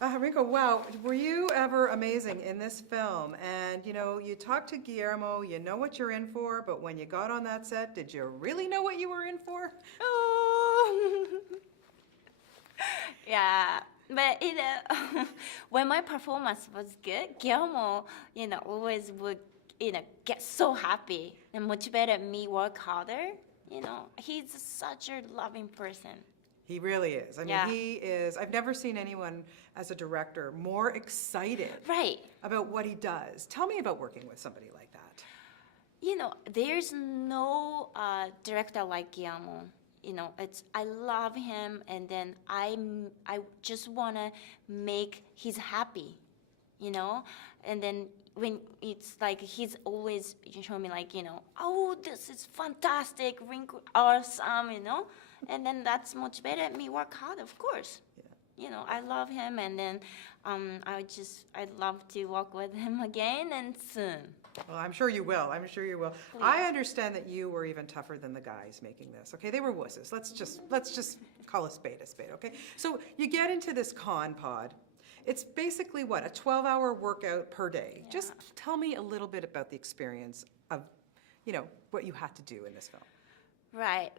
Rinko, wow, were you ever amazing in this film? And you talk to Guillermo, you know what you're in for, but when you got on that set, did you really know what you were in for? Oh, yeah. But when my performance was good, Guillermo, always would, get so happy and motivated me work harder. He's such a loving person. He really is. I mean, Yeah. he is. I've never seen anyone as a director more excited Right. about what he does. Tell me about working with somebody like that. There's no director like Guillermo. It's I love him, and then I just wanna make he's happy, and then when it's like he's always showing me like oh, this is fantastic, Rinko, awesome, and then that's motivated me work hard, of course. I love him, and then I'd love to work with him again and soon. Well, I'm sure you will. I'm sure you will. Please. I understand that you were even tougher than the guys making this. Okay, they were wusses. Let's just call a spade, okay? So you get into this con pod. It's basically what, a 12-hour workout per day. Yeah. Just tell me a little bit about the experience of, what you had to do in this film. Right.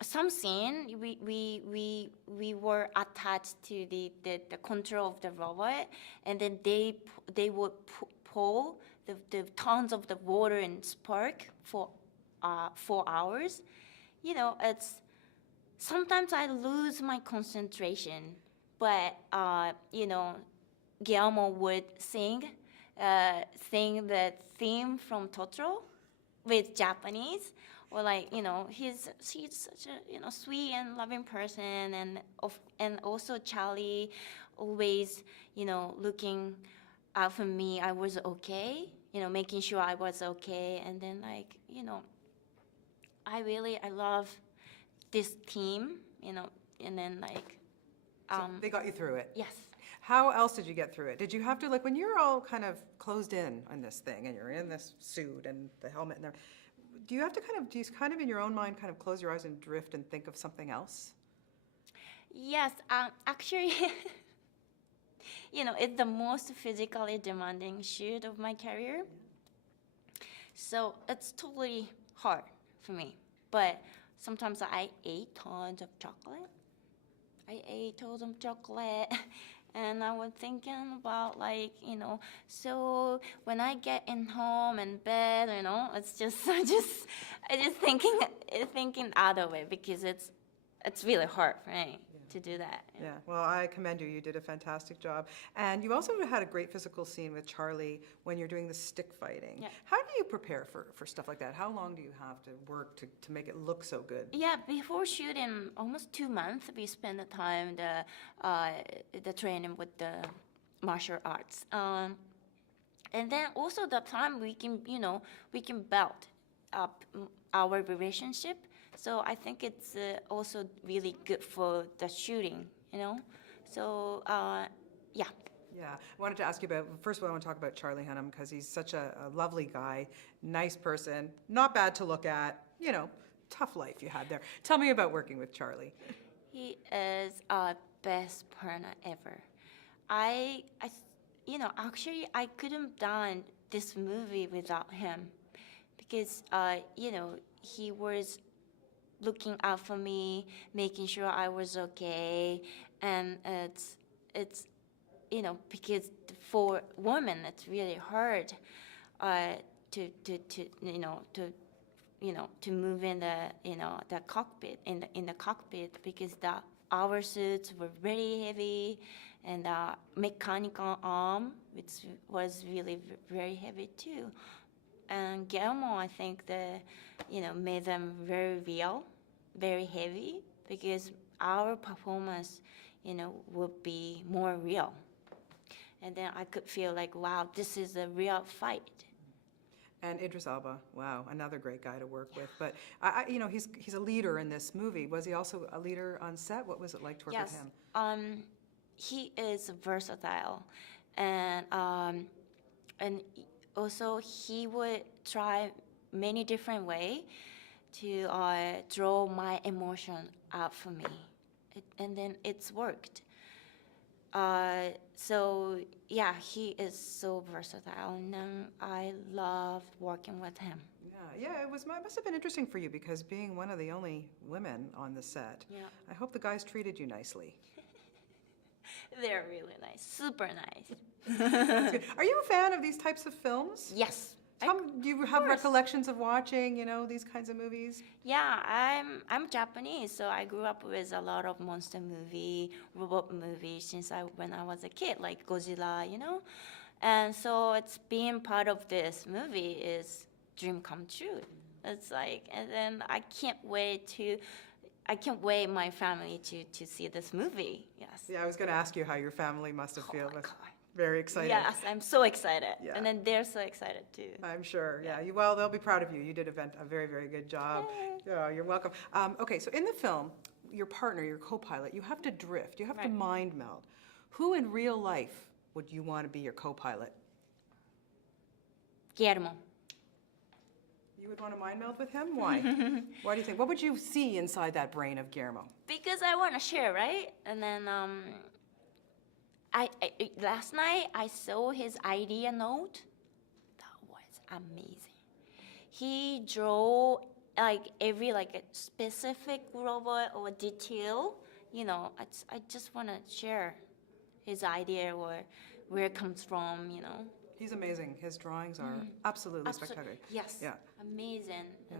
Some scene we were attached to the control of the robot, and then they would pull the tons of the water and spark for 4 hours. It's sometimes I lose my concentration, but Guillermo would sing the theme from Totoro with Japanese, or like she's such a sweet and loving person, and also Charlie always looking out for me. I was okay, making sure I was okay, and then I love this team, and then So they got you through it. yes. How else did you get through it? Did you have to, like, when you're all kind of closed in on this thing and you're in this suit and the helmet and everything, do you kind of in your own mind kind of close your eyes and drift and think of something else? Yes, actually, it's the most physically demanding shoot of my career. So it's totally hard for me. But sometimes I ate tons of chocolate. And I was thinking about so when I get in home and bed, it's just I just thinking other way, because it's really hard for me to do that. Yeah, well, I commend you. You did a fantastic job. And you also had a great physical scene with Charlie when you're doing the stick fighting. Yeah. How do you prepare for stuff like that? How long do you have to work to make it look so good? Yeah, before shooting, almost 2 months, we spent the time the training with the martial arts, and then also the time we can build up our relationship. So I think it's also really good for the shooting, So yeah. Yeah, I wanted to ask you about, first of all, I want to talk about Charlie Hunnam because he's such a lovely guy, nice person, not bad to look at, tough life you had there. Tell me about working with Charlie. He is our best partner ever. Actually, I couldn't done this movie without him, because, he was looking out for me, making sure I was okay, and it's because for women it's really hard to move in the cockpit in the cockpit, because our suits were very heavy, and the mechanical arm, which was really very heavy too. And Guillermo, I think made them very real, very heavy, because our performance, would be more real. And then I could feel like, wow, this is a real fight. And Idris Elba, wow, another great guy to work with. But he's a leader in this movie. Was he also a leader on set? What was it like to work with him? Yes, he is versatile, and also he would try many different ways to draw my emotion out for me. and then it's worked. So yeah, he is so versatile, and I loved working with him. Yeah, it must have been interesting for you because being one of the only women on the set, Yeah. I hope the guys treated you nicely. They're really nice, super nice. That's good. Are you a fan of these types of films? Yes. Do you have course. recollections of watching, these kinds of movies? Yeah, I'm Japanese, so I grew up with a lot of monster movie, robot movies since when I was a kid, like Godzilla, And so it's being part of this movie is dream come true. It's like, and then I can't wait my family to see this movie. Yes. Yeah, I was going to ask you how your family must have felt. my God. Very excited. Yes, I'm so excited. Yeah. And then they're so excited too. I'm sure. Yeah. Well, they'll be proud of you. You did a very, very good job. Yeah, you're welcome. Okay, so in the film, your partner, your co-pilot, you have to drift. You have to mind meld. Who in real life would you want to be your co-pilot? Guillermo. You would want to mind meld with him? Why? Why do you think? What would you see inside that brain of Guillermo? Because I want to share, right? And then I last night I saw his idea note. That was amazing. He drew every a specific robot or detail. I just want to share his idea or where it comes from. He's amazing. His drawings are absolutely spectacular. Yes. Yeah. Amazing. Yeah.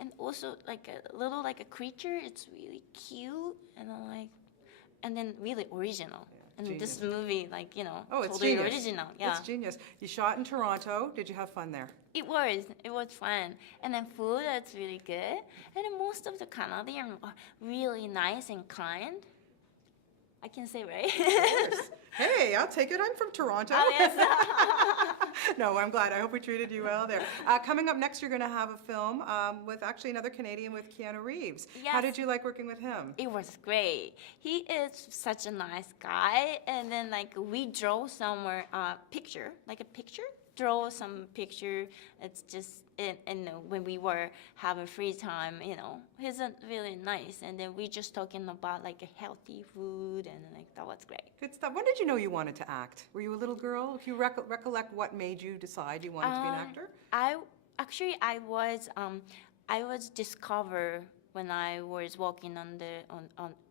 And also a little a creature. It's really cute and then really original. And Genius. this movie, Oh, it's totally genius. original. Yeah. It's genius. You shot in Toronto. Did you have fun there? It was fun. And then food, that's really good. And then most of the Canadians are really nice and kind. I can say, right? Yes. Hey, I'll take it. I'm from Toronto. Oh, yes. No, I'm glad. I hope we treated you well there. Coming up next, you're going to have a film with actually another Canadian, with Keanu Reeves. Yes. How did you like working with him? It was great. He is such a nice guy. And then we draw somewhere picture, draw some picture. It's just and when we were having free time, he's really nice. And then we just talking about a healthy food, and that was great. Good stuff. When did you know you wanted to act? Were you a little girl? If you recollect what made you decide you wanted to be an actor? I was discovered when I was walking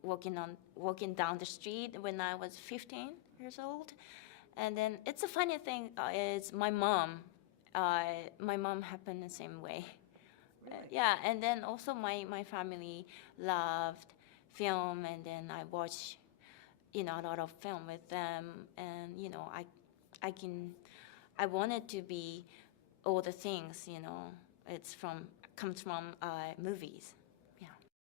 walking down the street when I was 15 years old. And then it's a funny thing is my mom happened the same way. Really? Yeah, and then also my family loved film, and then I watched a lot of film with them, and I wanted to be all the things, comes from movies.